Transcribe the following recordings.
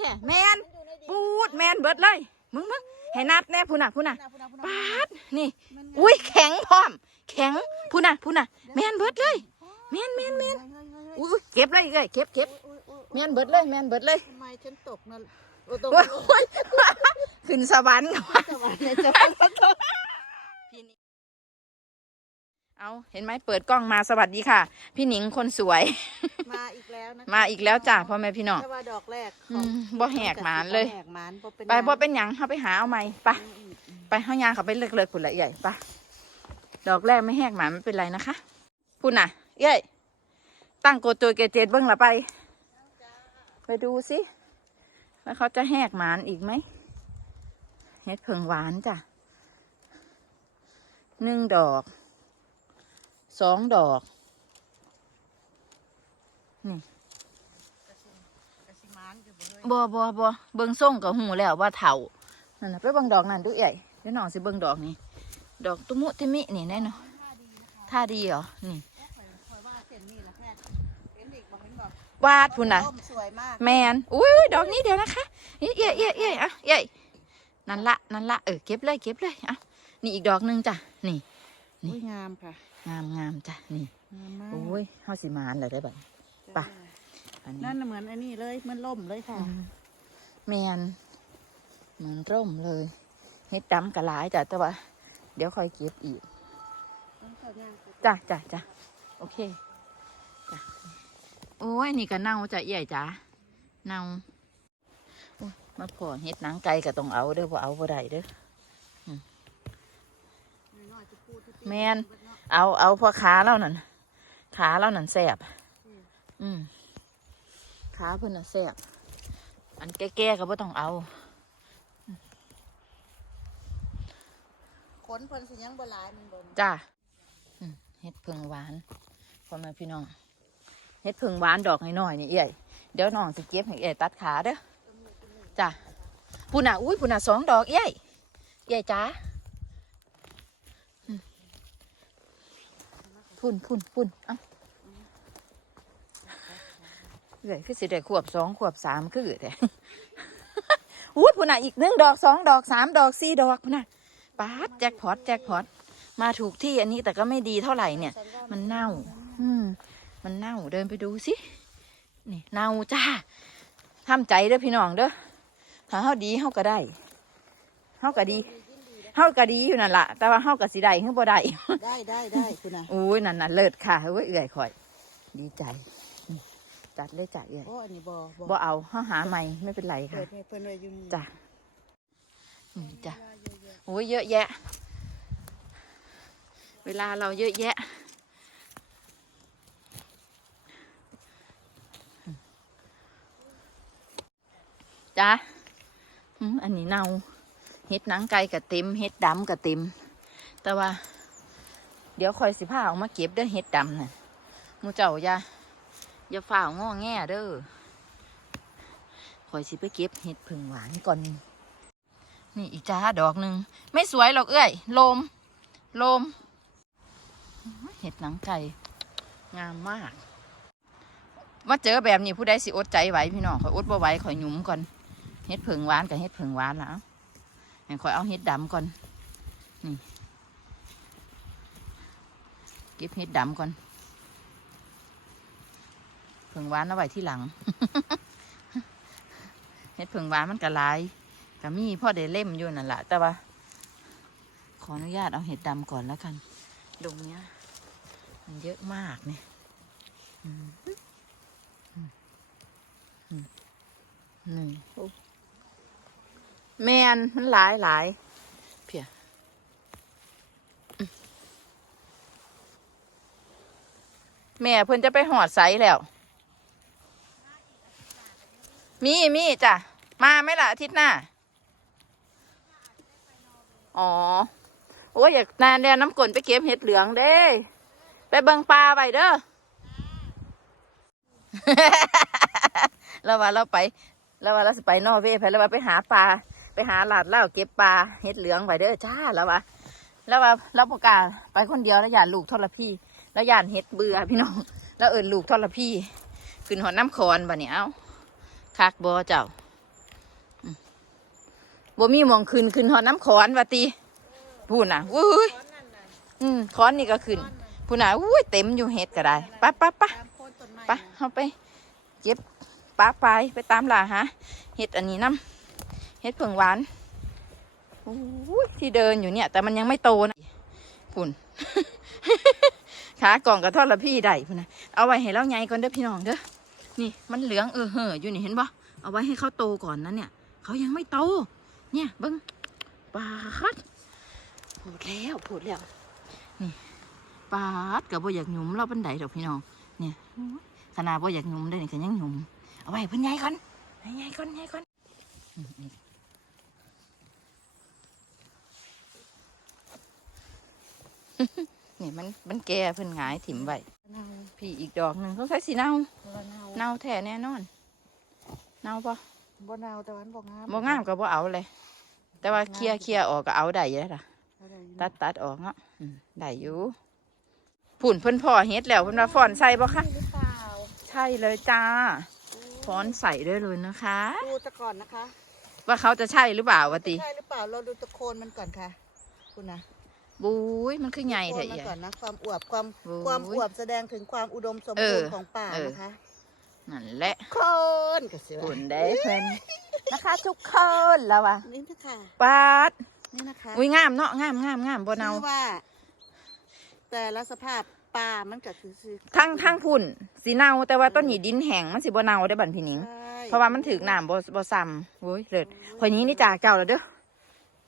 แท้แมนปูดแมนเบิดเลย มึงมึงให้นับแน่พูน่ะพูน่ะปาดนี่ อุ้ยแข็งพร้อม แข็งพูน่ะพูน่ะแมนเบิดเลยแมนแมนแมนอุ้ยเก็บเลยเอ้ยเก็บเก็บแมนเบิดเลยแมนเบิดเลยทำไมฉันตกนั่นโอ้ตกโอ้ยขึ้นสวรรค์กับสวรรค์เนี่ยจะพี่นิง เอาเห็นไหมเปิดกล้องมาสวัสดีค่ะ พี่หนิงคนสวย มาอีกแล้วนะมาอีกแล้วจ้ะพ่อแม่พี่น้องแต่ว่าดอกแรกอืมบ่แหกหมานเลยบ่แหกหมานบ่เป็นไปบ่เป็นหยังเขาไปหาเอาใหม่ไปไปเฮายางเขาไปเลิกเลิกผุนละใหญ่ไปดอกแรกไม่แหกหมาไม่เป็นไรนะคะพูดน่ะเย้ยตั้งโกโจยเกเจดเบิ้งละไป ไปดูสิแล้วเขาจะแหกหมานอีกไหมเฮ็ดเผิงหวานจ้ะหนึ่งดอก สองดอกนี่กระสิหมานอยู่บ่เลยบอบอบอเบิ่งส่งกับหูแล้วว่าเถานั่นน่ะไปเบิ่งดอกนั่นดูใหญ่เดี๋ยวน้องสิเบิ่งดอกนี่ดอกตุมุติมินี่แน่เนาะท่าดีเหรอ นี่คอยว่าเส้นนี่ละแค่เห็นอีกบ่เห็นบ่วาดพุ่นน่ะร่มสวยมากแมนอุ้ยอุ้ยดอกนี้เดี๋ยวนะคะเอ้ยเอ้ยเอ้ยเอ้ยอะเอ้ยนั่นละนั่นละเออเก็บเลยเก็บเลยอะนี่อีกดอกหนึงจ้ะนี่นี่อุ้ยงามค่ะ งามงามจ้ะนี่งามมากโอ้ยเฮาสิมานเลยได้อบัดไป อันนี้นั่นน่ะเหมือนอันนี้เลยเหมันล่มเลยค่ะอืมแมนเหมือนร่มเลยเฮ็ดดำกระหลายจ้ะแต่ว่า เดี๋ยวค่อยเก็บอีก จ้ะจ้ะจ้ะโอเคจ้ะโอ้ยนี่ก็เน่าจ้ะใหญ่จ้ะเน่าโอ้ยมาพอเฮ็ดหนังไก่ก็ต้องเอาเด้อบ่เอาบ่ได้เด้อ แมนเอาเอาเพอขาเล่านั่นขาเล่านั่นแสบอืมขาเพิ่นน่ะแสบอันแก่ๆก็บ่ต้องเอาขนเพิ่นสิยังบ่หลายมันบ่จ้าอืมเฮ็ดเพิงหวานพ่อแม่พี่น้องเฮ็ดเพิงหวานดอกน้อยๆนี่เอ้ยเดี๋ยวน้องสิเก็บให้เอ้ยตัดขาเด้อจ้าปุ่นอะอุ้ยปุ่นอะสองดอกเอ้ยเอ้ยจ้าอืม พุ่นพุ่นพุ่นเอ้าเอ้ยคือสิได้ขวบสองขวบสามคือแต่อุ้ยปุ่นอะอีกหนึ่งดอกสองดอกสามดอกสี่ดอกปุ่นอะป๊าดแจ็คพอตแจ็คพอตมาถูกที่อันนี้แต่ก็ไม่ดีเท่าไหร่เนี่ย มันเน่า อืม มันเน่าเดินไปดูสินี่เน่าจ้าทำใจเด้อพี่น้องเด้อถ้าเฮาดีเฮาก็ได้เฮาก็ดี เฮาก็ดีอยู่นั่นละแต่ว่าเฮาก็สิได้คือบ่ได้ได้ได้ได้คุณน่ะอุ้ยนั่นน่ะเลิศค่ะเอ้ยเอื่อยข่อย ดีใจอืมจัดเลยจ้ะเอื่อยโอ้อันนี้บ่บ่เอาเฮาหาใหม่ไม่เป็นไรเปิค่ะดให้เพิ่นไว้อยู่นี่จ้ะอืมจ้ะ โอ้ยเยอะแยะ เวลาเราเยอะแยะ จ้ะอืมอันนี้เนา เฮ็ดหนังไก่กับเต็มเฮ็ดดำกับเต็ม แต่ว่า เดี๋ยวคอยสิผ้าออกมาเก็บเด้อเฮ็ดดำน่ะมูเจ้าอย่าอย่าฝ่าวง้อแง่เด้อคอยสิไปเก็บเห็ดผึ่งหวานก่อน นี่อีกจ้าดอกหนึ่งไม่สวยหรอกเอ้ยโลมโลม เห็ดหนังไก่งามมากมาเจอแบบนี้ผู้ใดสิอดใจไหวพี่น้องข่อยอดบ่ไหวข่อยหยุมก่อนเห็ดผึ่งหวานกับเห็ดผึ่งหวานแล้ว ให้ข่อยเอาเห็ดดำก่อนนี่เก็บเห็ดดำก่อนผึ่งหวานเอาไว้ที่หลังเห็ดผึ่งหวานมันกระลายก็มีพ่อได้เล่มอยู่นั่นแหละแต่ว่า ขออนุญาตเอาเห็ดดำก่อนแล้วกันดงเนี้ย มันเยอะมากเนี่ยหนึ่งโอ้ แมนมันหลายหลายเพียอืมแม่เพิ่นจะไปหอดไซแล้ว มีมีจ้ะ มาไหมล่ะอาทิตย์หน้า อ๋อ โอ้ยอยากนานเดียวน้ำกลนไปเก็บเห็ดเหลืองเด้ ไปเบิงปลาไปเด้อแล้วว่าเราไปแล้วว่าเราจะไปนอร์เวย์ไปแล้วว่าไปหาปลา ไปหาหลาดเหล้าเก็บปลาเห็ดเหลืองไปเด้อจ้าแล้วว่าแล้วว่าเราประกาศไปคนเดียวแล้วย่านลูกทรพี่ แล้วย่านเห็ดเบื่อพี่น้องแล้วเอิญลูกทรพี่ขึ้นหอน้ำคอนบ่เนี่ยเอ้าคักบอเจ้าบ่มีมองขึ้นขึ้นหอน้ำขอนว่าติพูดน่ะวุ้ยก้อนนั่นน่ะอืมขอนนี่ก็ขึ้นพูดน่ะอุ้ยเต็มอยู่เฮ็ดก็ได้ไปะปะปะตามโคนต้นไปะเฮาไปเก็บปลาไปไปตามล่าหาเฮ็ดอันนี้นํ เฮ็ดเผิงหวานที่เดินอยู่เนี่ย แต่มันยังไม่โตนะพุ่นขากล่องกระทอดละพี่ได้พุ่นนะเอาไว้ให้เราใหญ่ก่อนเด้อพี่น้องเด้อนี่มันเหลืองเออเห่ออยู่นี่เห็นปะเอาไว้ให้เขาโตก่อนนะเนี่ยเขายังไม่โต เนี่ยเบิ้งปาดพูดแล้วพูดแล้วนี่ปาดกับบ่อยากหยุมเราเป็นไดดอกพี่น้องเนี่ยขนาดบ่อยากหยุมได้นี่ก็ยังหยุมเอาไว้เพิ่นใหญ่ก่อนให้ใหญ่ก่อนใหญ่ก่อนอืม นี่นี่มันมันแก่เพิ่นหงายถิ่มไว้เนาพี่อีกดอกหนึ่งเขาใช้สีเน่าบ่เนาเน่าแท้แน่นอนเน่าปะบ่เนาแต่วันบ่งามบ่งามก็บ่เอาเลย แต่ว่าเคลียร์เคลียร์ออกก็เอาได้อยู่แล้วล่ะเอาได้อยู่ตัดตัดออกเนาะอืมได้อยู่ผุ่นเพิ่นพ่อเฮ็ดแล้วเพิ่นว่าฟอนใส่บ่คะหรือเปล่าใช่เลยจ้าฟอนใส่ด้วยเลยนะคะดูตะก่อนนะคะ ว่าเขาจะใช่หรือเปล่าวะติใช่หรือเปล่าเราดูตะโคนมันก่อนค่ะ คุณนะ บุ้ยมันคือใหญ่โคแท้นมันใหญ่ก่อนนะความอวบความโอ้ยความอวบแสดงถึงความอุดมสมเอบูอรณ์ของป่าเออนะคะนั่นแหละโคนก็เสียผุ่นได้เพิ่นนะคะทุกคนแล้วว่ะนี่นะคะปาดนี่นะคะอุ้ยงามเนาะงามงามงามบ่เนาชื่อว่า แต่ละสภาพป่ามันก็คือคือทั้งทั้งพุ่นสีเน่าแต่ว่าต้นหยีดินแห้งมันสิบ่เน่าได้บัดพี่หนิงใช่เพราะว่ามันถึกน้ำบ่บ่ซ้ำโอ้ยเลิศคนนี้นี่จ่าเก่าแล้วเด้อ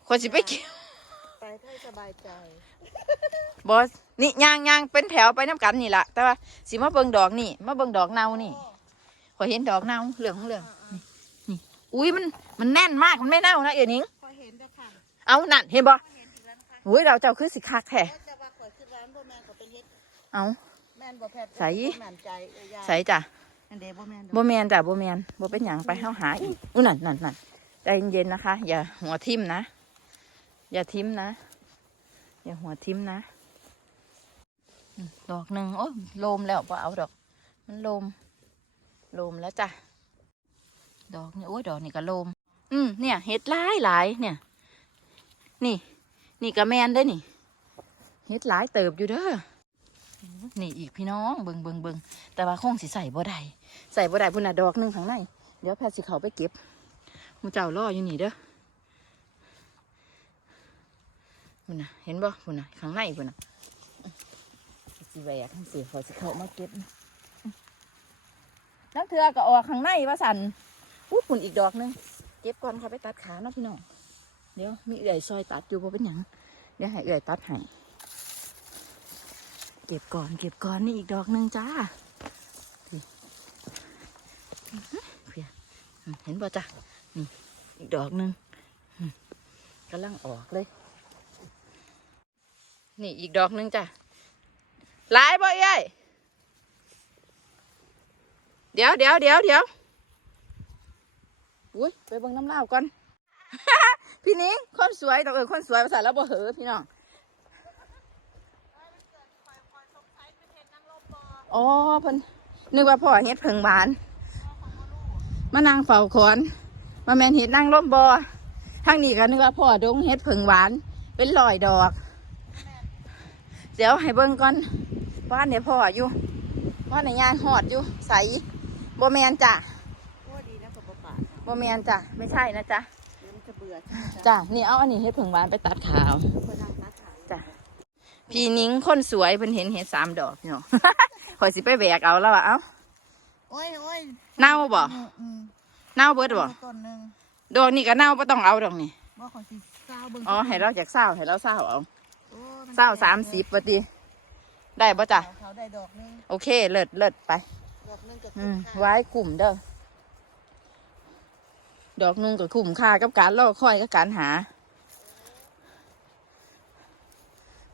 คนสิไปเกี่ยว ไปให้สบายใจ บอสนี่ย่างย่างเป็นแถวไปน้ำกันนี่ล่ะ แต่ว่าสิมาเบิ่งดอกนี่ มาเบิ่งดอกเนานี่ขอยเห็นดอกเนาเหลืองของเหลืองนี่นี่อุ้ยมันมันแน่นมากมันไม่เน่านะเอ๋นิงพอเห็นเด้อค่ะเอานั่นเห็นบ่พอเห็นอีกแล้วนะคะอุ้ยเราเจ้าคือสิคักแท้ก็จะว่าข่อยคือร้านบ่แม่นก็เป็นเฮ็ดเอา แม่นบ่แพทย์ใส่ แม่นใจเอ้ยยายใส่จ้ะอันเดบ่แม่นดอกบ่แมนจ้ะบ่แมนบ่เป็นหยังไปเฮาหาอีกอุ้ยนั่นนั่นนั่นใจเย็นๆนะคะ อย่าหัวทิ่มนะ อย่าทิ่มนะ อย่าหัวทิ่มนะ ดอกหนึ่งโอ้ยโลมแล้วพอเอาดอก มันโลมโลมแล้วจ้ะ ดอกนี่โอ้ยดอกนี่ก็โลม อืมเนี่ยเห็ดหลายหลายเนี่ย นี่ นี่ก็แมนได้นี่ เห็ดหลายเติบอยู่เด้อ นี่อีกพี่น้องเบิงเบิงเบิงแต่ว่าคงสิใส่บ่ได้ใส่บ่ได้พุ่นน่ะดอกหนึ่งข้างใน เดี๋ยวแพทย์สิเขาไปเก็บมูเจ้ารออยู่นี่เด้อ พุ่นนะเห็นบ่พุ่นนะข้างในพุ่นนะสิแหวกทั้งสีขาสิเขามาเก็บน้ำเถือก็ออกข้างในว่าสันอู้พุ่นอีกดอกหนึงเก็บก่อนเขาไปตัดขาเนาะพี่น้องเดี๋ยวมีเอื่อยซอยตัดอยู่บ่เป็นหยังเดี๋ยวให้เอื่อยตัดให้เก็บก่อนเก็บก่อนนี่อีกดอกหนึ่งจ้าเห็นป่ะจ้ะนี่อีกดอกหนึ่งกำลังออกเลย นี่อีกดอกหนึ่งจ้ะหลายบ่ยัยเดี๋ยวเดี๋ยวเดี๋ยวเดี๋ยวอุ้ยไปเบิ่งน้ำเล่าก่อน พี่นิ้งคนสวยดอกเออคนสวยภาษาแล้วบ่เหอพี่น้องอ๋อเพิ่นนึกว่าพ่อเฮ็ดเพิงบานมานั่งเฝ้าขอนมาแมนเฮ็ดนั่งร่มบอทางนี้ก็นึกว่าพ่อดงเฮ็ดเพิงหวาน เป็นลอยดอก เดี๋ยวให้เบิ่งก่อนว่าเนี่ยพ่ออยู่ว่าในยย่างหอดอยู่ใสบ่แมนจ้ะโอ้ดีนะกับป่าบ่แมนจ้ะไม่ใช่นะจ๊ะเดี๋ยวมันจะเบื่อใช่ไหมจ๊ะจ้ะนี่เอาอันนี้เฮ็ดเพิงหวานไปตัดขาว เพื่อนนั่งนัดขายจ้ะพี่นิ้งคนสวยเพิ่นเห็นเห็ดสามดอกพี่น้องขอยสิไปแบกเอาแล้วอะเอ้าโอ้ยโอ้ยเน่าบ่อืมอืมเน่าเบิดบ่ต้นหนึ่งดอกนี่ก็เน่าบ่ต้องเอาดอกนี่ว่าขอสิเศร้าเบิ่งอ๋อให้เราจากเศร้าให้เราเศร้าเอาโอ้น เศร้าสามสิบปฏิได้ปะจ้ะเขาได้ดอกหนึงโอเค เลิศเลิศไป ดอกหนึงก็อืคุ้มมค่าไว้กลุ่มเด้อ ดอกหนึงก็คุ้มค่ากับการรอคอยกับการหา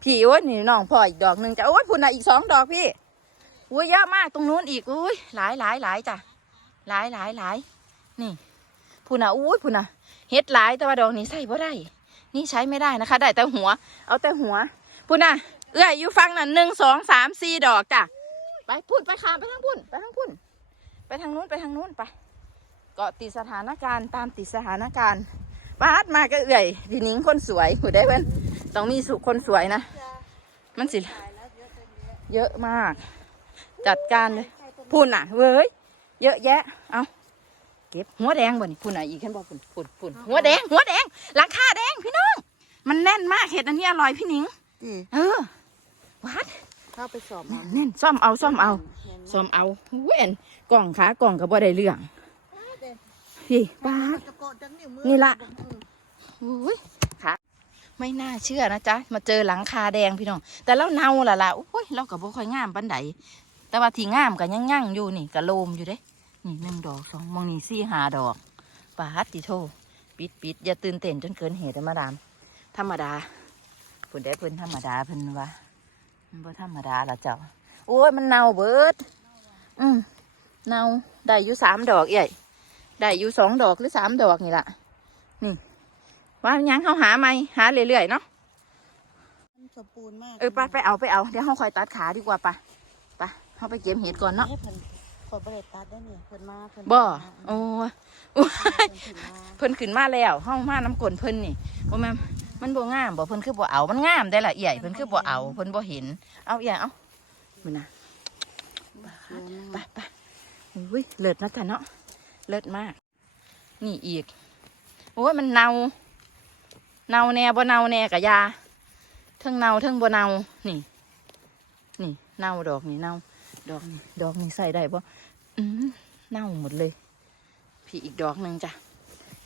พี่โอ้ยนี่น้องพ่ออีกดอกหนึ่งจ้ะโอ้ยพุ่นน่ะอีกสองดอกพี่อุ้ยเยอะมากตรงนู้นอีกอุ้ยหลายหลายหลายจ้ะหลายหลายหลายนี่พุ่นน่ะอุ้ยพุ่นน่ะเฮ็ดหลายแต่ว่าดอกนี้ใส่บ่ได้ นี่ใช้ไม่ได้นะคะ ได้แต่หัว เอาแต่หัว พุ่นน่ะ เอื้อยอยู่ฟังนั่นหนึ่งสองสามสี่ดอกจ้ะ ไปพุ่นไปขามไปทางพุ่นไปทางพุ่น ไปทางนู้นไปทางนู้นไป เกาะติดสถานการณ์ตามติดสถานการณ์ปาดมาก็เอื่อยทีนิ้งคนสวยหูได้เพื่อนต้องมีสุคนสวยนะ มันสิ เยอะมาก จัดการเลยพุ่นอะเว้ย เยอะแยะ เอาเก็บหัวแดงบ่นี่พุ่นอะอีกขึ้นบ่พุ่นพุ่นพุ่นหัวแดง หัวแดงราคาแดงพี่น้อง มันแน่นมากเห็ดอันนี้อร่อยพี่หนิง นี่เออวัดเข้าไปสอบมาแน่นซ่อมเอาซ่อมเอาเห็นไหมซ่อมเอาเว้นกล่องขากล่องก็บ่ได้เรื่องเด็กพี่ป้าดตะโกนจังนิ้วมือนี่ล่ะอืมอุ้ยค่ะไม่น่าเชื่อนะจ๊ะ มาเจอหลังคาแดงพี่น้อง แต่เราเนาล่ะล่ะอุ้ยเราก็บ่ค่อยงามปันใดแต่ว่าที่งามก็ยังยั่งอยู่นี่กะโลมอยู่เด้ นี่หนึ่งดอกสองมองนี่สี่หาดอกปาดติโท ปิดปิดอย่าตื่นเต้นจนเกินเหตุนะมาดาม ธรรมดาเพิ่นได้เพิ่นธรรมดาเพิ่นว่ามันบ่ธรรมดาละเจ้า โอ้ยมันเน่าเบิด อืมเน่าได้อยู่สามดอกเอ้ยได้อยู่สองดอกหรือสามดอกนี่ล่ะนี่ว่าหยังเขาหาไหมหาเรื่อยๆเนาะมันสมบูรณ์มากเออไปไปเอาไปเอาเดี๋ยวเขาคอยตัดขาดีกว่าปะไปเขาไปเก็บเห็ดก่อนเนาะให้เพิ่นเปิดบริษัทได้เนี่ยเพิ่นมาเพิ่นบ่มาโอ้ยเพิ่นถึงมาเพิ่นขึ้นมาแล้วเฮามาน้ำกลนเพิ่นนี่บ่แม่น มันบ่งามบ่เพิ่นคือบ่เอามันงามได้ละเอี่ยเพิ่นคือบ่เอาเพิ่นบ่เห็น เอาเอี่ยเอามื้อน่ะไปไปอุ้ยเลิศนะจ๊ะเนาะเลิศมาก นี่อีกโอ้ยมันเน่าเน่าแน่บ่เน่าแน่กะยาเทิงเน่าเทิงบ่เน่านี่ นี่เน่าดอกนี่เน่าดอกนี่ดอกนี่ใส่ได้บ่อืมเน่าหมดเลย พี่อีกดอกหนึ่งจ้ะ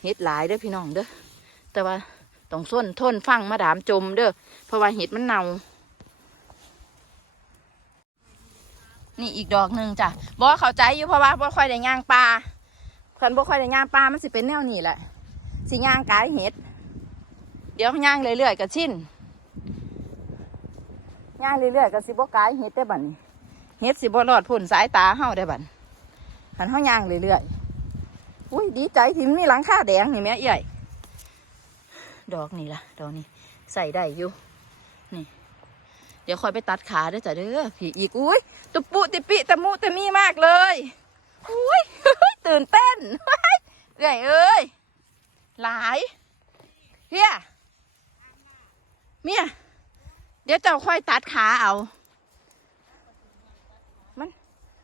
เห็ดหลายเด้อพี่น้องเด้อแต่ว่า ต้องส้นทนฟังมาดามจมเด้อเพราะว่าเห็ดมันเน่านี่อีกดอกหนึ่งจ้ะบอกเข้าใจอยู่เพราะว่าบ่ค่อยได้ย่างปลาคันบ่ค่อยได้ย่างปลามันสิเป็นแนวนี้แหละสิย่างกายเห็ด เดี๋ยวย่างเรื่อยๆก็ชินย่างเรื่อยๆก็สิบ่กายเห็ดได้บัดนี้เห็ดสิบ่รอดพ้นสายตาเฮาได้บัดคันเฮาย่างเรื่อยๆอุ้ยดีใจที่มีหลังคาแดงนี่แม่ใหญ่ ดอกนี่ล่ะ ดอกนี้ใส่ได้อยู่ นี่ เดี๋ยวคอยไปตัดขาด้วยจ้ะเด้อพี่อีก อุ้ยตุปุติปิตะมุตะมีมากเลย อุ้ยตื่นเต้นเฮ้ยเอ้ยเอ้ย หลายเฮียเมียเดี๋ยวเจ้าค่อยตัดขาเอา มัน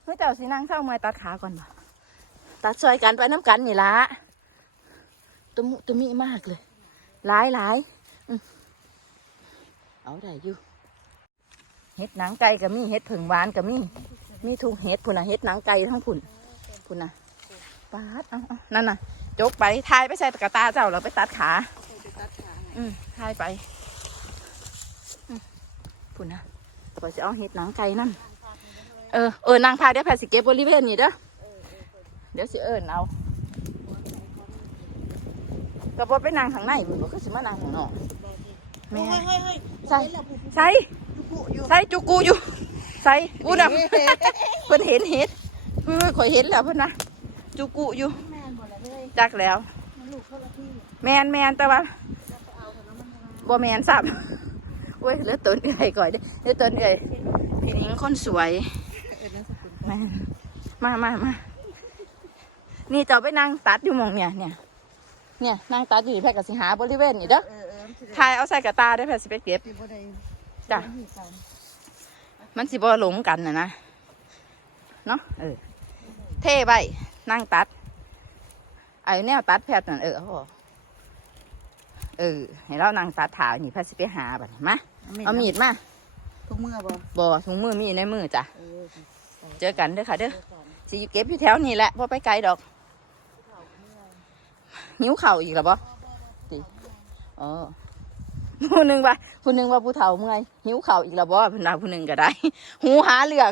เฮ้ยเจ้าสินั่งเศร้าเมื่อตัดขาก่อนบ่ตัดซอยกันไปน้ำกันนี่ละตะมุตะมิมากเลย หลายหลายเอาได้อยู่เห็ดหนังไก่ก็มีเห็ดผึ่งหวานก็มีมีทุกเห็ดพุ่นนะเห็ดหนังไก่ทั้งพุ่นพุ่นนะปาดเอาเอานั่นน่ะจกไปทายไปใส่กระตาเจ้าเราไปตัดขาไปตัดขาให้อืมทายไปพุ่นนะพอจะเอาเห็ดหนังไก่นั่นเออเออนางพาเดี๋ยวแพรสิเก็บบริเวณนี้เด้อเดี๋ยวสิเอิญเอา ก็บ่ไปนั่งข้างในบุญบ่คือสิมานั่งข้างนอกแม่เฮ้ยเฮ้ยใส่เห็นแล้วผู้ผู้ใส่ผู้อยู่ใส่จุกูอยู่ใส่กูน่ะเพิ่นเห็นเห็ดเฮ้ยข่อยเห็นแล้วเพิ่นนะจุกูอยู่แม่นบ่ละเฮ้ยจักแล้วมันลูกคนละที่แมนแมนแต่ว่าจะไปเอาเถอะเนาะมันมาบ่แมนสับโอ้ยเหลือต้นเอื่อยก่อยเด้อเหลือต้นเอื่อยพี่หญิงคนสวยเออนั่นสกุลแม่นมามามานี่เจ้าไปนั่งตัดอยู่หมองเนี่ยเนี่ย เนี่ยนั่งตัดอยู่แพทย์กสิหาบริเวณนี่เด้อเออเออมันสิได้ทายเอาใส่กระตาได้อแพทย์สิไปเก็บสิบ่ได้จ้ะสิบ่มีกัน มันสิบ่หลงกันนะนะเนาะเออ เท่ไปนั่งตัด ไอ้แนวตัดแพทย์นั่นเออเอาออกเออให้เรานั่งตัดถาวนี่แพทย์สิไปหาบัดนี้มาเอามีดมาทุกเมื่อบ่บ่ถุงมือมีในมือจ้ะเออเจอกันเด้อค่ะเด้อเจอกันสิเก็บอยู่แถวนี้แหละพอไปไกลดอก หิ้วเข่าอีกแล้วบ่ติอ๋อผู้หนึ่งว่าผู้หนึ่งว่าผู้เฒ่าเมื่อยหิ้วเข่าอีกแล้วบ่เพิ่นว่าผู้หนึ่งก็ได้ หูหาเรื่อง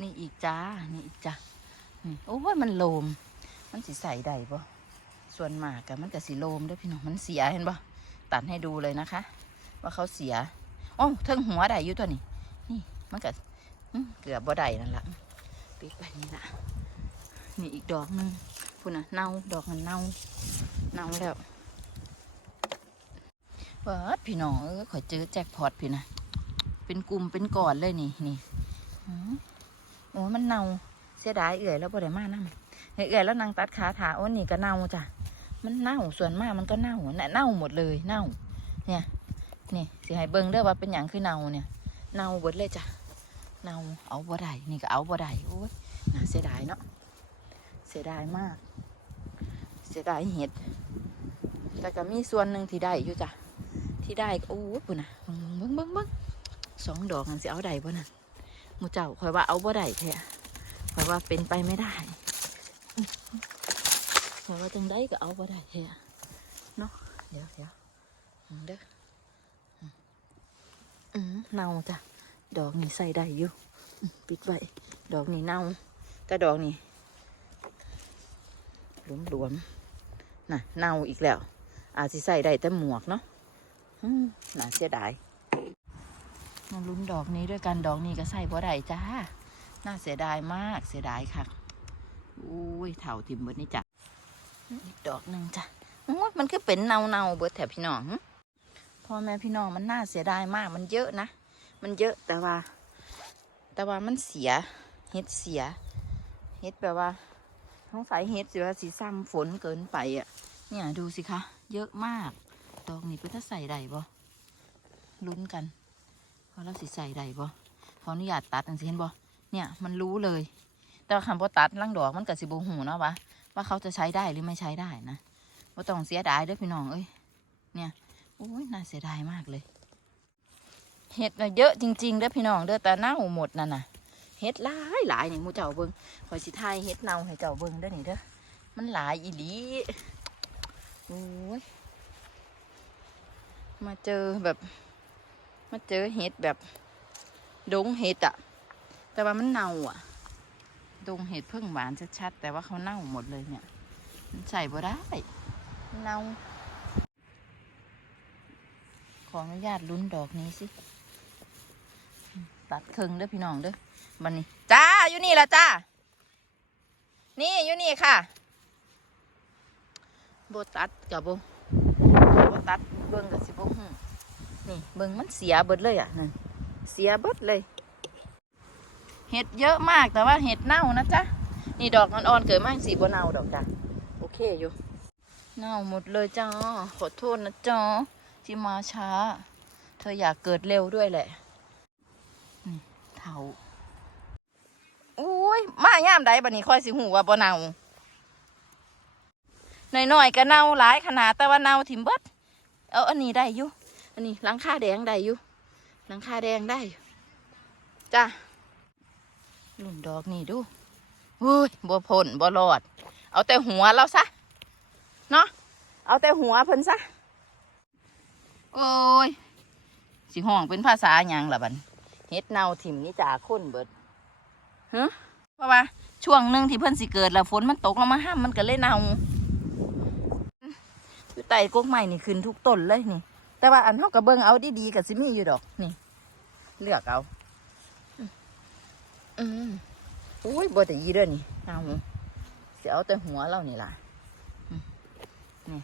นี่อีกจ้า นี่อีกจ้านี่โอ้ยมันโลม มันสิใส่ได้บ่ส่วนหมากกะมันก็สิโลมด้อพี่น้อง มันเสียเห็นบ่ตัดให้ดูเลยนะคะ ว่าเขาเสียอ๋อเทิงหัวได้อยู่ตัวนี้ นี่มันก็เกือบบ่ได้นั่นละปิดไปนี่ละนี่อีกดอกหนึง พุ่นน่ะเน่าดอกมันเน่าเน่าแล้วเปิดพี่น้องเออข่อยเจอแจ็คพอตพี่นะเป็นกลุ่มเป็นก่อนเลยนี่นี่อืมโอ้ยมันเน่าเสียดายเอื่อยแล้วบ่ได้มานั่งเอื่อยแล้วนางตัดขาถาโอ้นี่ก็เน่าจ้ะมันเน่าส่วนมากมันก็เน่าน่ะเน่าหมดเลยเน่า เนี่ยนี่สิให้เบิ่งเด้อว่าเป็นอย่างคือเน่าเนี่ยเน่าเบิดเลยจ้ะเน่าเอาบ่ได้นี่ก็เอาบ่ได้โอ้ยน่าเสียดายเนาะ เสียดายมาก เสียดายเห็ด แต่ก็มีส่วนหนึ่งที่ได้อยู่จ้ะ ที่ได้โอ้ปุ่นนะเบิ่งเบิ่งเบิ่งสองดอกกันสิเอาได้บ่น่ะมูเจ้าคอยว่าเอาบ่ได้แท้คอยว่าเป็นไปไม่ได้คอยว่าจังได้ก็เอาบ่ได้แท้เนาะเดี๋ยวเดี๋ยวเด้ออืมเน่าจ้ะ ดอกนี่ใส่ได้อยู่ ปิดไว้ ดอกนี่เน่าแต่ดอกนี่ หลวมๆน่ะเน่าอีกแล้ว อาจสิใส่ได้แต่หมวกเนาะน่าเสียดายมาลุ้นดอกนี้ด้วยกันดอกนี้ก็ใส่บ่ได้จ้า น่าเสียดายมากเสียดายค่ะอุ้ยเถ่าทิมเบิดนี่จ้ะอีกดอกหนึ่งจ้ะมันก็เป็นเนาเนาเบิดแถบพี่น้องพ่อแม่พี่น้องมันน่าเสียดายมาก มันเยอะนะ มันเยอะแต่ว่า แต่ว่ามันเสียเฮ็ดเสียเฮ็ดแบบว่า ท้องสายเฮ็ดสิว่าสีซ้ำฝนเกินไปอะ เนี่ยดูสิคะ เยอะมากดอกนี้เป็นถ้าใส่ได้บ่ลุ้นกันว่าเราสิใส่ได้บ่ขออนุญาตตัดจังสิเห็นบ่เนี่ยมันรู้เลย แต่ว่าคำว่าตัดลังดอกมันกับสิบหูเนาะวะว่าเขาจะใช้ได้หรือไม่ใช้ได้นะว่าต้องเสียดายเด้อพี่น้องเอ้ยเนี่ยโอ้ยน่าเสียดายมากเลย เห็ดน่ะเยอะจริงๆเด้อพี่น้องเด้อแต่เน่าหมดนั่นน่ะ เห็ดหลายหลายนี่มูเจ้าเบิ้งคอยสิทายเห็ดเนาให้เจ้าเบิ้งเด้อนี่เด้อมันหลายอีหลีโอ้ยมาเจอแบบ มาเจอเห็ดแบบ ดงเห็ดอะแต่ว่ามันเน่าอะดงเห็ดเพิ่งหวานชัดๆแต่ว่าเขาเน่าหมดเลยเนี่ย มันใส่บ่ได้เน่าขออนุญาตลุ้นดอกนี้สิ ตัดเครึ่งเด้อพี่น้องเด้อบันนี้ จ้าอยู่นี่ละจ้า นี่อยู่นี่ค่ะโบตัดกับโบโบตัดเบิ้งกับสิบหหูนี่เบิ้งมันเสียเบิดเลยอะนั่นเสียเบิดเลย เห็ดเยอะมากแต่ว่าเห็ดเน่านะจ๊ะนี่ดอกอ่อนๆเกิดมากสีบเน่าดอกจ้ะโอเคอยู่เน่าหมดเลยจ้าขอโทษนะจ้าที่มาช้า เธออยากเกิดเร็วด้วยแหละ เถาอุ้ยมาย่ามใดบัดนี้ค่อยสิหูว่าบ่เน่าหน่อยๆก็เน่าหลายขนาดแต่ว่าเน่าถิ่มเบิดเอาอันนี้ได้อยู่อันนี้หลังคาแดงได้อยู่หลังคาแดงได้อยู่จ้าหลุ่นดอกนี่ดูอุ้ยบ่พ้นบ่รอด เอาแต่หัวเราซะเนาะเอาแต่หัวเพิ่นซะโอ้ยสิห้องเป็นภาษาหยังล่ะบัน เฮ็ดเน่าถิ่มนี่จ่าคนเบิดฮะเพราะว่าช่วงหนึ่งที่เพิ่นสิเกิดแล้วฝนมันตกลงมาห้ามมันก็เลยเน่าอยู่ใต้กกไม้นี่ขึ้นทุกต้นเลยนี่ แต่ว่าอันเฮากระเบิงเอาดีๆกับสิมีอยู่ดอกนี่ เลือกเอาอืมอืมอุ้ยบ่แต่ยีเด้อนี่เอาสิเอาแต่หัวเรานี่ล่ะอืมนี่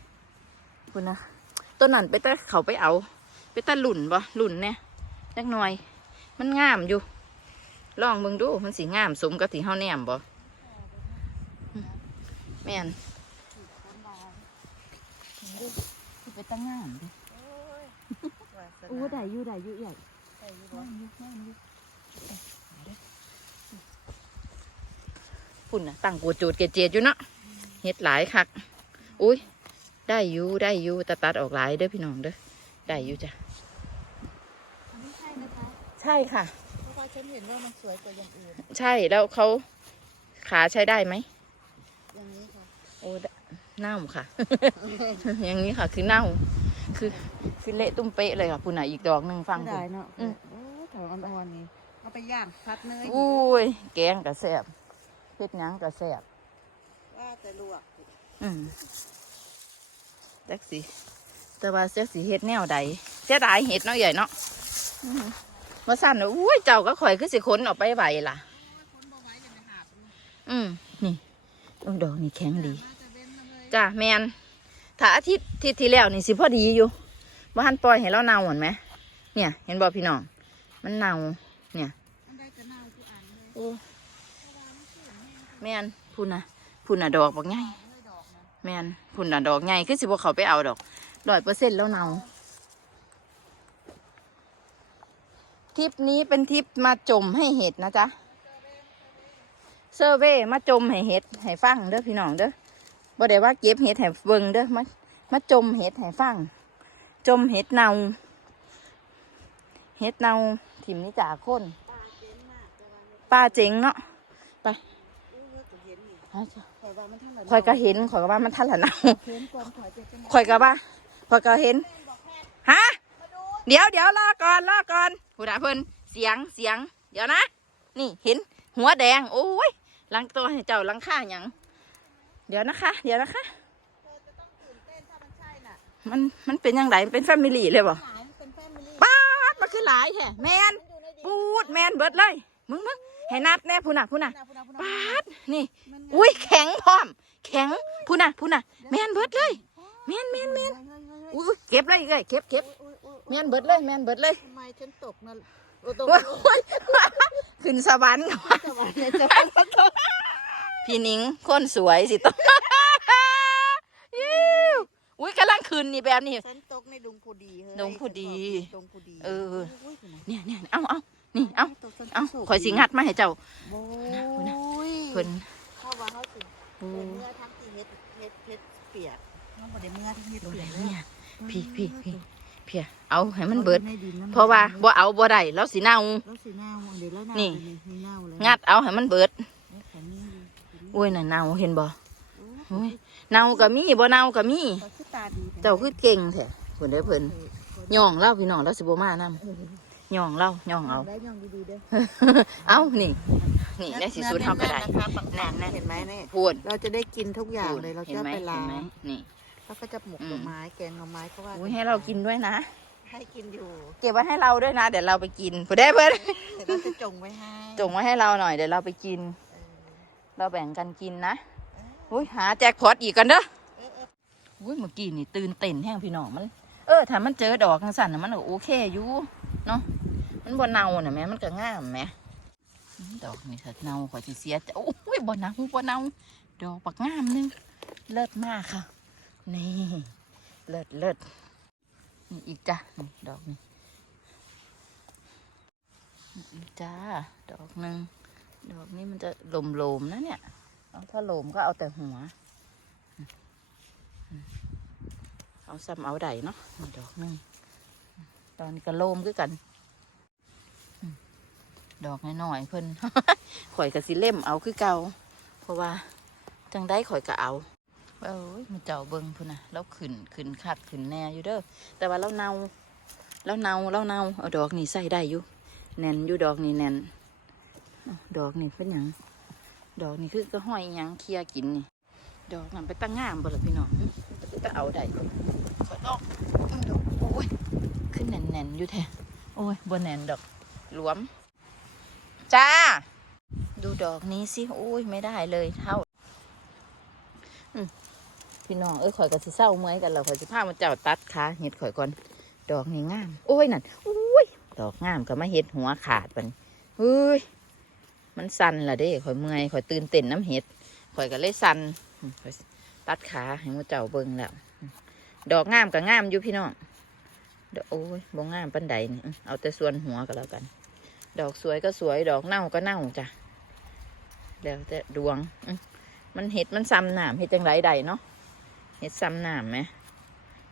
คุณนะต้นนั้นไปแต่เขาไปเอา ไปแต่หลุ่นบ่หลุ่นเนี่ยจักหน่อย มันงามอยู่ ลองเบิ่งดูมันสีงามสมกับที่เฮาแนมบ่อืมแม่นดูสิไปตั้งงามดิโอ้ได้อยู่ได้อยู่ใหญ่ฝุ่นน่ะตั้งกูจูดเกจเจดอยู่เนาะเฮ็ดหลายคัก อุ้ยได้อยู่ได้อยู่แต่ตัดออกหลายเด้อพี่น้องเด้อได้อยู่จ้ะ อันนี้ใช่นะคะ ใช่ค่ะ เพราะว่าฉันเห็นว่ามันสวยกว่าอย่างอื่น ใช่แล้วเขาขาใช้ได้ไหม อย่างนี้ค่ะ โอ้ได้เน่าค่ะ อย่างนี้ค่ะ คือเน่า คือคือเละตุ้มเป๊ะเลยค่ะปุ่นน่ะอีกดอกหนึ่งฟังไม่ปุ่ได้นเนาะอืมโอ้ถอนอ่อนๆนี่เอาไปย่างพัดเนยอุ้ย แกงกระแซบเฮ็ดหยังกระแซบว่าแต่ลวกอืมแจ็คสิแต่ว่าแจ็คสิเฮ็ดแนวใดเสียดายเฮ็ดเนาะใหญ่เนาะอื มาสั่นอุ้ยเจ้าก็ข่อยคือสิขนออกไปไหวล่ะ อืมนี่ต้นดอกนี่แข็งดีจ้าแมนถ้าอาทิตย์ที่ที่แล้วนี่สิพอดีอยู่ว่าหันปล่อยให้เราเน่าเห็นไหมเนี่ย เห็นบ่พี่น้อง มันเน่าเนี่ยมันได้กระเน่าทุกอันเลยโอ้เพราะว่ามันสวยแมนพูนะพูนนะดอกบอกง่ายแมนพุ่นนะดอกใหญ่คือสิบ่เขาไปเอาดอกร้อยเปอร์เซ็นต์แล้วเน่า ทริปนี้เป็นทริปมาจมให้เห็ดนะจ๊ะเซอร์เวยมาจมให้เห็ดให้ฟังเด้อพี่น้องเด้อบ่ได้ว่าเก็บเห็ดให้เบิ่งเด้อมามาจมเห็ดให้ฟัง จมเห็ดเนาเห็ดเนาถิ่มนี่จ่าคนปลาเจ๋งมากแต่ว่าป้าเจ๋งเนาะไม่อู้เยอะกว่าเห็นอีกเอาจ้ะคอยว่ามันทั้งหลายข่อยก็เห็นข่อยก็ว่ามันทันละเนาเห็นก่อนข่อยจะจะมาข่อยก็ว่าข่อยก็เห็นบอกแพทย์ฮะมาดู เดี๋ยวเดี๋ยวรอก่อนรอก่อนผู้ด่าเพิ่นเสียงเสียง เดี๋ยวนะ นี่เห็นหัวแดง โอ้ยหลังตัวให้เจ้าหลังข้าหยังเดี๋ยวนะคะ เดี๋ยวนะคะเธอจะต้องตื่นเต้นถ้ามันใช่น่ะมันมันเป็นยังไงเป็นแฟมิลี่เลยบ่หลายมันเป็นแฟมิลี่ป้าดมันคือหลายแท้แมนมันอยู่ในดินปูดแมนเบิดเลย มึงมึงให้นับแน่พูน่ะพูน่ะนะพูนะพูนะป้าดนี่มันอุ้ยแข็งพร้อม แข็งพูน่ะพูน่ะแมนเบิดเลยแมนแมนแมนเฮ้ยเฮ้ยเฮ้ยอุ้ยเก็บเลยเลยเก็บเก็บอุ๊ยอุ๊ย แมอุ๊ยนเบิดเลยแมนเบิดเลยทำไมฉันตกนะโอ้ตกโอ้ยขึ้นสวรรค์สวรรค์เลยจะเป็นประตูพี่นิ้งคนสวยสิต้องยิ้วอุ้ยกำลังคืนนี่แบบนี้ฉันตกในดงผู้ดีเฮ้ยดงผู้ดีดงผู้ดีเออยคุณน่ะเนี่ยเนี่ยเอาเอานี่เอาตกจนเอาโศกข่อยสิงัดมาให้เจ้าโอ้คุณน่ะยเพิ่นเข้าว่าเขาสิโอ้เมื่อทั้งที่เฮ็ดเฮ็ดเฮ็ดเปียกน้องบ่ได้เมื่อทั้งเฮ็ดดูเปีแลยกเนี่ยพี่พี่พี่ เพียเอาให้มันเบิดอาอยู่ในดินนเพราะว่าบ่เอาบ่ได้แล้วสิเน่าแล้วสิเน่าเดี๋ยวแล้วเน่านี่เลยนี่เน่าเลยงัดเอาให้มันเบิดแล้วแขนนี่ดูโอ้ยน่ะเน่าเห็นบ่โอ้โอ้ยยเน่าก็มีบ่เน่าก็มีเขาคือตาดีแท้เจ้าคือเก่งแท้เพิ่นได้อเพิ่นย่องเล่าพี่น้องแล้วสิบ่มานํย่องเล่าย่องเอาได้ย่องดีๆเด้อเอานี่นี่ได้สิสุดเฮาก็ได้นะคะปังแน่นๆเห็นไหมเนี่ยพูดเราจะได้กินทุกอย่างเลยเราห็นจะไหมไปล้าเห็นไหมงนี่ แล้วก็จะหมกอืมหน่อไม้แกงหน่อไม้เพราะว่าอุ้ยให้เรากินด้วยนะ ให้กินอยู่ เก็บไว้ให้เราด้วยนะ เดี๋ยวเราไปกินผู้ได้เพิ่นแต่เราจะจงไว้ให้จงไว้ให้เราหน่อยเดี๋ยวเราไปกินเออเราแบ่งกันกินนะอุ้ยหาแจ็คพอตอีกกันเด้อเออเอออุ้ยเมื่อกี้นี่ตื่นเต้นแห้งพี่น้องมัน เออถ้ามันเจอดอกจังสั่นน่ะมันก็โอเคอยู่เนาะมันบ่เน่าน่ะแม่มันก็งามแม่อืมดอกนี่ถ้าเน่าขอยสิเสียใจโอ้ยบ่เน่าบ่เน่าดอกปักงามหนึงเลิศมากค่ะ นี่เลิศเลิศนี่อีกจ้ะดอกนี่นอีกจ้า ดอกหนึ่งดอกนี้มันจะโลมๆนะเนี่ยเอาถ้าโลมก็เอาแต่หัว เอาซ้ำเอาใดเนาะดอกหนึ่งตอนนี้ก็โลมคือกัน ดอกน้อยๆเพิ่นข่อยก็สิเล่มเอาคือเก่า เพราะว่าจังได้ข่อยก็เอา เอ้ยมันเจ้าเบิ่งพุ่นนะแล้วขึ้นขึ้นคัดขึ้นแน่อยู่เด้อแต่ว่าเราเนาแล้วเนาแล้วเนาเอาดอกนี่ใส่ได้อยู่แน่นอยู่ดอกนี่แน่นดอกนี่เป็นหยังดอกนี่คือก็ห้อยหยังเคลียกินนี่ดอกมันไปตั้งงามบ่ล่ะพี่น้องก็เอาได้ก็ดอกดอกโอ้ยขึ้นแน่นๆอยู่แท้โอ้ยบนแน่นดอกหลวม จ้า ดูดอกนี้สิโอ้ยไม่ได้เลยเท่า พี่น้องเอ้ยข่อยก็สิเศร้าเมื่อยกันแล้วข่อยสิพามาเจ้าตัดขาเห็ดข่อยก่อนดอกนี่งามโอ้ยนั่นโอ้ยดอกงามก็มาเห็ดหัวขาดปันเฮ้ยมันสั่นละเด้ข่อยเมื่อยข่อยตื่นเต้นน้ำเห็ดข่อยก็เลยสั่นข่อยตัดขาให้มูเจ้าเบิ่งแล้ว ดอกงามกับงามอยู่พี่น้องดอกโอ้ยบ่งามปันใดนี่เอาแต่ส่วนหัวก็แล้วกัน ดอกสวยก็สวยดอกเน่าก็เน่าจ้ะแล้วแต่ดวงอื มันเห็ดมันซ้ำหนามเห็ดจังไรใดเนาะเห็ดซ้ำหนามไหม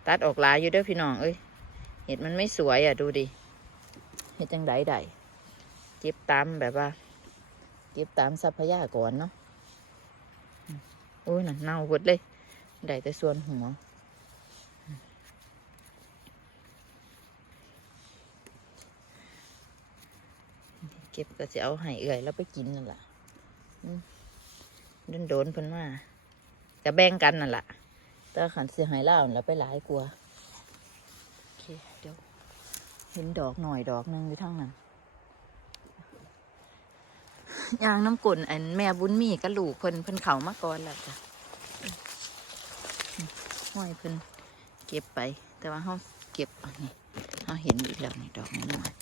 ตัดออกลายอยู่เด้อพี่น้องเอ้ยเห็ดมันไม่สวยอะดูดิเห็ดจังไรใดเก็บตามแบบว่า เก็บตามทรัพยากรเนาะโอ้ยน่ะเน่าหมดเลยได้แต่ส่วนหัวเก็บก็จะเอาให้เอื่อยแล้วไปกินนั่นแหละ โดนโดนๆเพิ่นมาจะแบ่งกันนั่นแหละแต่ขันเสียหายเล่าแล้วไปหลายกลัวโอเคเดี๋ยว เห็นดอกหน่อยดอกหนึงอยู่ทั้งนั้นยางน้ำกลนอันแม่บุญมีกระลูกเพิ่นเพิ่นเขามาก่อนแล้วจ้ะห้อยเพิ่นเก็บไป แต่ว่าเขาเก็บอันนี้เขาเห็นอีกแล้วนี่ดอกนี้หน่อย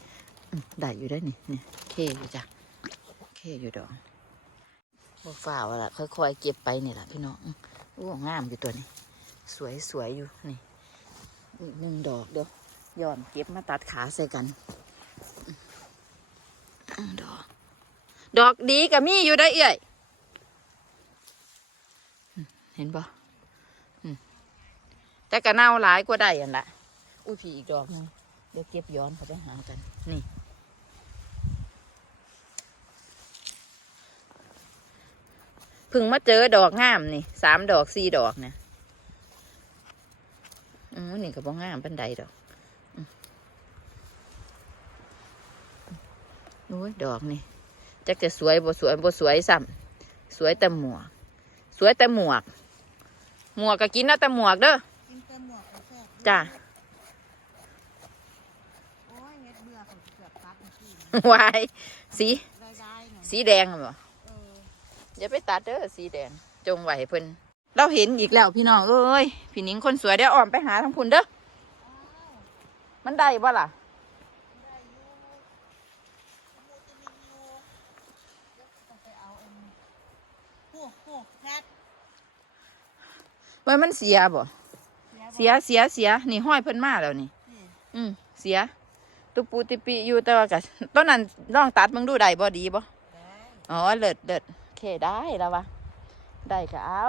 ได้อยู่ได้นี่เนี่ยเคอยู่จ้ะเคอยู่ดอก บ่ฝ่าวอะล่ะค่อยๆเก็บไปนี่แหละพี่น้องอืมโอ้งามอยู่ตัวนี้ สวยสวยอยู่นี่อีกหนึ่งดอกเดี๋ยวย้อนเก็บมาตัดขาใส่กันดอก ดอกดีกับมีอยู่ได้เอ่ยเห็นปะแต่กระเน่าหลายกว่าได้อันละอุ้ยพี่อีกดอกนึงเดี๋ยวเก็บย้อนเขาไปหากัน นี่ พึ่งมาเจอดอกงามนี่สามดอกสี่ดอกเนี่ยอืมนี่ก็บ่งามปันใดดอกอืมโอ้ยดอกนี่จักจะสวยบ่สวยบ่สวยซ้ำสวยแต่หมวก สวยแต่หมวก หมวกก็กินเอาแต่หมวกเด้อกินเต็มหมวกเลยแซ่บจ้ะโอ้ยเฮ็ดเบื่อเขาเกือบตัดเมื่อกี้วายสีได้ได้หน่อยสีแดงเหรอเออ อย่าไปตัดเด้อสีแดง จงไหวเพิ่นเราเห็นอีกแล้วพี่น้องเอ้ยพี่หนิงคนสวยเดี๋ยวอ้อมไปหาทางพุ่นเด้ออ้าวมันได้บ่ล่ะได้อยู่มูจะมีอยู่เดี๋ยวต้องไปเอาอันโอ้โหแพทไว้มันเสียบ่เสียเสียเสียนี่ห้อยเพิ่นมาแล้วนี่นี่อืมเสีย ตุปูติปิอยู่แต่ว่าก็ต้นนั้นลองตัดมึงดูได้บ่ดีบ่ได้อ๋อเลิศเลิศโอ เคได้แล้ววะได้ก็เอา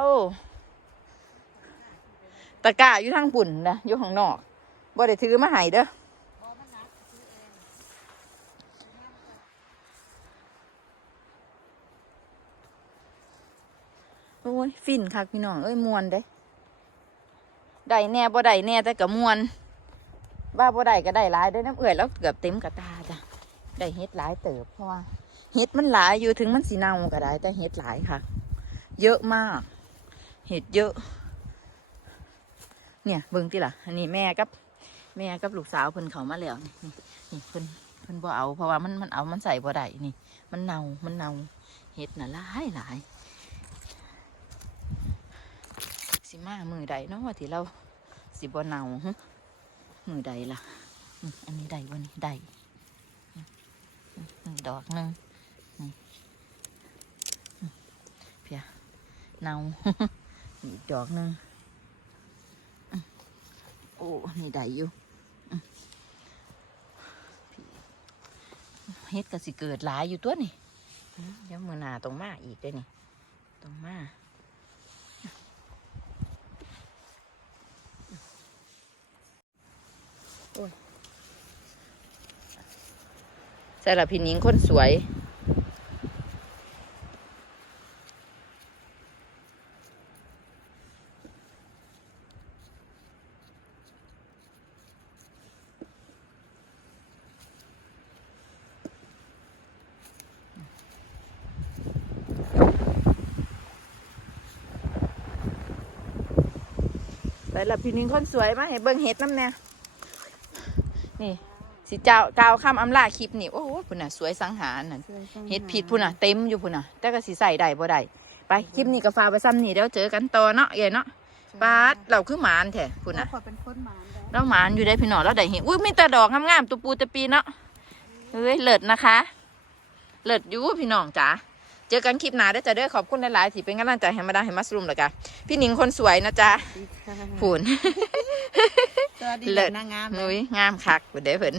ตะกร้าอยู่ทางปุ่นนะอยู่ข้างนอกบ่ได้ถือมาให้เด้อบอมันหนักซื้อเองโอ้ยฟินคักพี่น้องเอ้ยมวนเด้ได้แน่บ่ได้แน่แต่ก็มวนว่าบ่ได้ก็ได้หลายเด้อน้ำเอื่อยแล้วเกือบเต็มกระตาจ้ะได้เฮ็ดหลายเติบเพราะว่า เฮ็ดมันหลายอยู่ถึงมันสีเน่าก็ได้ แต่เฮ็ดหลายค่ะ เยอะมาก เห็ดเยอะ เนี่ยเบิ่งติล่ะ อันนี้แม่กับ แม่กับลูกสาวเพิ่นเขามาแล้วนี่นี่เพิ่นเพิ่นบ่เอาเพราะว่ามันมันเอามันใส่บ่ได้นี่ มันเน่ามันเน่าเห็ดน่ะหลายหลายสิมามือใดเนาะว่าที่เราสิบ่เน่ามือใดล่ะ อันนี้ใดบ่นี่ใดดอกหนึ่งนี่อืมเพีย เนาอีกดอกหนึงโอ้นี่ได้อยู่เฮ็ดก็สิเกิดหลายอยู่ตัวนี่เดี๋ยวมือหนาตรงมาอีกเด้วยนี่ตรงมาโอ้ยใส่ละพี่นิ้งคนสวย ไปละพี่นิ้งคนสวยมาให้เบิ่งเห็ดน้ำเนี่ยนี่สิเจ้ากาวข้ามอำลาคลิปนี่โอ้โหพุ่นน่ะสวยสังหารน่ะเห็ดผิดพุ่นน่ะเต็มอยู่พุ่นน่ะแต่ก็สิใส่ได้บ่ได้ไปคลิปนี้ก็ฝากไปซ้ำนี่เดี๋ยวเจอกันต่อเนาะเอ๋เนาะปาดเราคือหมานแท้พุ่นแล้น่ะวพอเป็นคนหมานได้เราหมานอยู่ได้พี่น้องเราได้เห็นอุ้ยมีแต่ดอกงามๆตัวปูตัวปีเนาะเฮ้ยเลิศนะคะ เลิศอยู่พี่น้องจ๋าเจอกันคลิปหน้าเด้อจ้ะเด้อขอบคุณหลายๆที่เป็นกำลังใจให้มาดาให้มัสรุมแล้วกันพี่หนิงคนสวยนะจ๊ะผุนสวัสดีเลิศนางงามนุ้ยงามคักเด้อเพิ่น